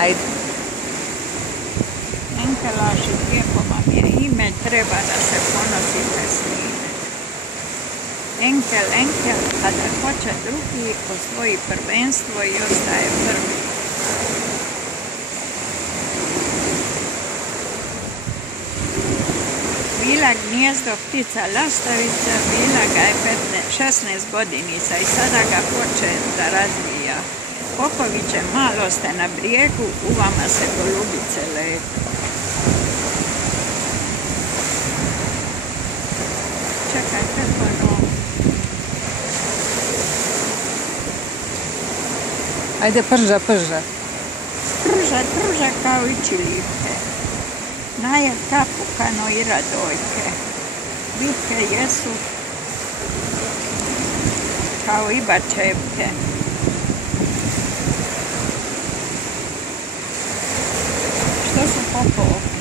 Ajde. Enkelaši, lijepo vam je ime, treba da se ponosite s njime. Enkel, kada hoće drugi, osvoji prvenstvo i ostaje prvi. Bila gnijezdo ptica lastavica, bila ga je 16 godinica i sada ga hoće da razvija. Popoviće, malo ste na brijegu, u vama se golubice letu. Čekaj, Pepo, Ajde, prža. Prža kao i čilivke. Naje kapukano i radojke. Bitke jesu kao i bačevke. Što su popovke?